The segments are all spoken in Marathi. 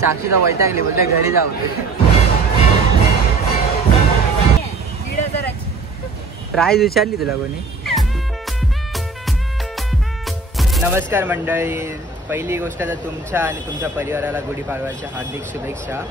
साक्षीला वैतागली बोलते घरी जाऊ. प्राईज विचारली तुला कोणी? नमस्कार मंडळी, पहिली गोष्ट तर तुमच्या आणि तुमच्या परिवाराला गुढीपाडव्याच्या हार्दिक शुभेच्छा.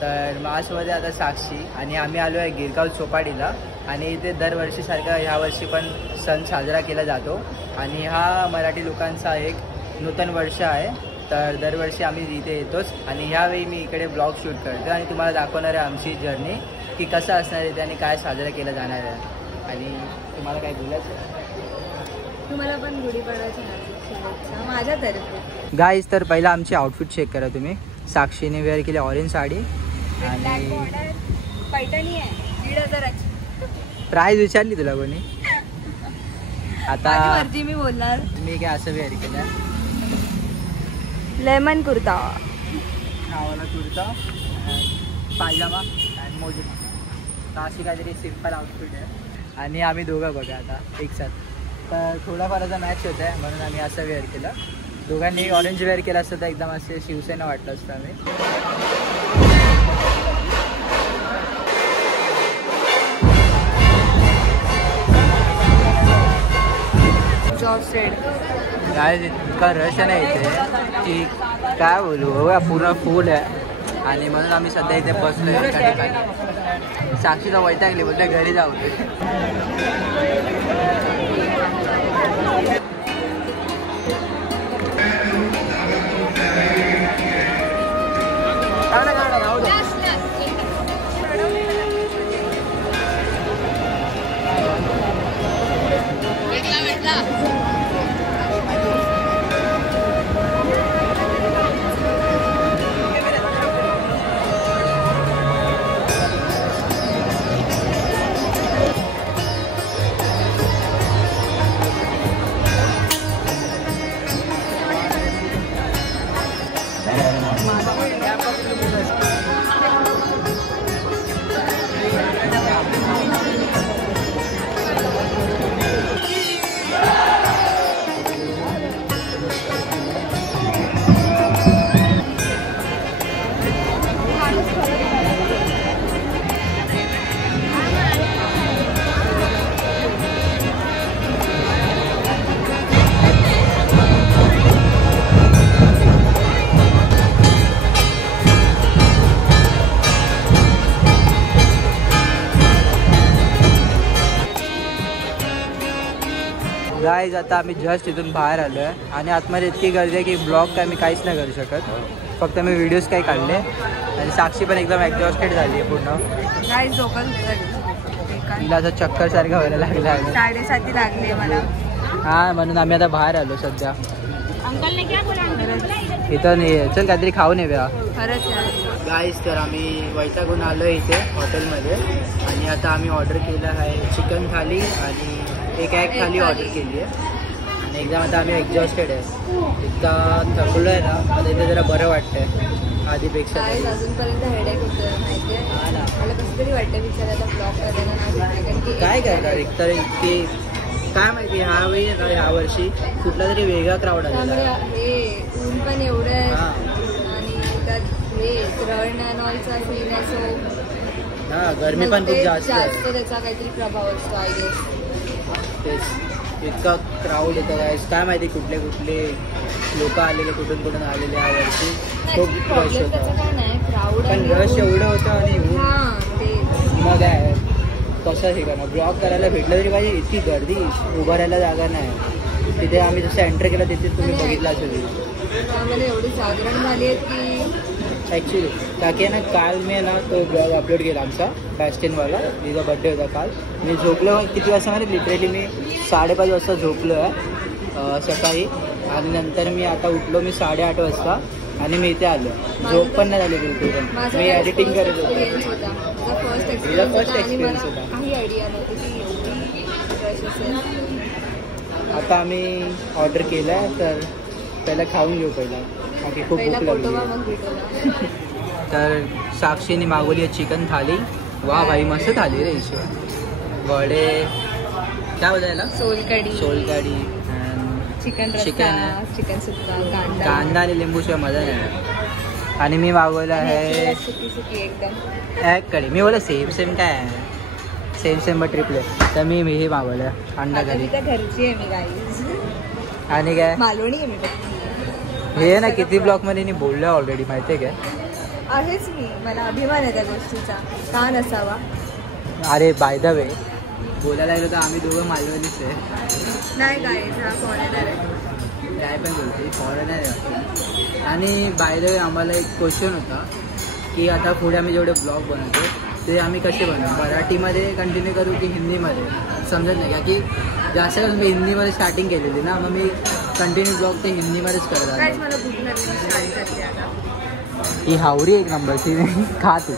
तर माझ्यासोबत आता साक्षी आणि आम्ही आलो आहे गिरगाव चोपाडीला आणि इथे दरवर्षीसारखा ह्यावर्षी पण सण साजरा केला जातो आणि हा मराठी लोकांचा एक नूतन वर्ष आहे. तर दरवर्षी आम्ही इथे येतोच आणि ह्यावेळी मी इकडे ब्लॉग शूट करतो आणि तुम्हाला दाखवणार आहे आमची जर्नी की कसं असणार आहे आणि काय साजरा केलं जाणार आहे. आणि तुम्हाला काय बोलायचं? तुम्हाला पण गुढीपाडव्याच्या हार्दिक शुभेच्छा माझ्यातर्फे. गाईज, तर पहिला आमची आउटफिट चेक करा तुम्ही. साक्षीने वेअर केली ऑरेंज साडी आणि पैठणी आहे 1500. प्राईज विचारली तुला कोणी? आता मर्जी मी बोलणार. मी काय असं वेअर केलं, लेमन कुर्ता, नावाला कुर्ता, पायजामा आणि मोजे. तर अशी काहीतरी सिम्पल आउटफिट आहे आणि आम्ही दोघं बघा आता एक साथ. तर थोडाफार असा मॅच होत आहे म्हणून आम्ही असं वेअर केलं. दोघांनी ऑरेंज वेअर केलं असतं तर एकदम असे शिवसेना वाटलं असतं आम्ही. काय इतका रश आहे ना इथे की काय बोलू. हो, पूर्ण फुल आहे आणि म्हणून आम्ही सध्या इथे बसलो एका ठिकाणी. साक्षीला वैतागली बोलते घरी जाऊ. गाईज, आता आम्ही जस्ट इथून बाहेर आलो आहे आणि आतमध्ये इतकी गर्दी आहे की ब्लॉग काय मी काहीच नाही करू शकत. फक्त मी व्हिडिओज काही काढले आणि साक्षी पण एकदम एक्झॉस्टेड झाली आहे पूर्ण. तिला असं चक्कर सारखं व्हायला लागलं आहे. 7:30 लागले मला. हां, म्हणून आम्ही आता बाहेर आलो सध्या. इथं नाही, चल काहीतरी खाऊन येऊया. गाईज, तर आम्ही वैतागून आलो आहे इथे हॉटेलमध्ये आणि आता आम्ही ऑर्डर केलं आहे चिकन थाली आणि एक थाली ऑर्डर केली आहे आणि एकदम आता आम्ही एक्झॉस्टेड आहे. इतका थकलो आहे ना, आता इथे जरा बरं वाटतंय आधीपेक्षा. अजूनपर्यंत हेडेक होतं माहिती आहे. मला कसं तरी वाटतं विचारायला ब्लॉग करायला. काय करणार एकतर इतकी काय माहिती ह्यावेळी ह्यावर्षी कुठला तरी वेगळा क्राऊड आला. हे ऊन पण एवढं आहे आणि त्यात हे रण अँड ऑलचा सीन आहे. सो हां, गरमी पण खूप जास्त त्याचा काहीतरी प्रभाव असतो आय गेस. तेच इतका क्राऊड येतं काय माहिती कुठले कुठले लोक आलेले, कुठून कुठून आलेले यावर्षी. खूप रश होतं पण रश एवढं होतं आणि मग आहे कसं हे करणार. ब्लॉग करायला भेटलं तरी पाहिजे. इतकी गर्दी, उभं राहायला जागा नाही. तिथे आम्ही जसं एंटर केलं तिथे तुम्ही बघितलं असेल. एवढी जागरण झाली आहे की ॲक्च्युली काकी ना काल मी ना तो ब्लॉग अपलोड केला आमचा बॅस्टिनवाला. तिचा बड्डे होता काल. मी झोपलो किती वाजता म्हणजे लिटरली मी 5:30 वाजता झोपलो आहे सकाळी आणि नंतर मी आता उठलो मी 8:30 वाजता आणि मी इथे आलो. झोप पण नाही झाली बिलकुल. मी एडिटिंग करत होतो. तिला फर्स्ट एक्सपिरियन्स होता. आता आम्ही ऑर्डर केलं आहे तर पहिला खाऊन घेऊ पहिला. बाकी खूप भूक लागली. तर साक्षीने मागवली आहे चिकन थाली. वा भाई, मस्त थाली रे. वडे, काय बोलता याला? सोलकढी, सोलकढी, चिकन चिकन रस्सा, चिकन सुक्का, कांदा आणि लिंबूशिवाय मजा नाही. आणि मी मागवलं आहे सुकी एकदम एक कढी. मी बोला सेम काय आहे, सेम बट ट्रिपलेट. तर मी हे मागवलं अंडा कढी. घरची आहे मी गाईज. आणि काय मालवणी आहे मी. हे ना किती ब्लॉकमध्ये मी बोललो ऑलरेडी, माहिती आहे काय? आहेच मी, मला अभिमान आहे त्या गोष्टीचा, का नसावा. अरे बाय द वे बोलायला गेलो तर आम्ही दोघं मालवणीच आहे. नाही गाईज, हा फॉरेनर आहे. काय पण बोलते फॉरेनर आहे. आणि बाय द वे आम्हाला एक क्वेश्चन होता की आता पुढे आम्ही जेवढे ब्लॉग बनवतो ते आम्ही कसे बनवू, मराठीमध्ये कंटिन्यू करू की हिंदीमध्ये? समजत नाही का की जास्त मी हिंदीमध्ये स्टार्टिंग केलेली ना, मग मी कंटिन्यू ब्लॉग ते हिंदीमध्येच करत मला भूक लागली, स्टार्ट करते आता. ही हावरी एक नंबरची खात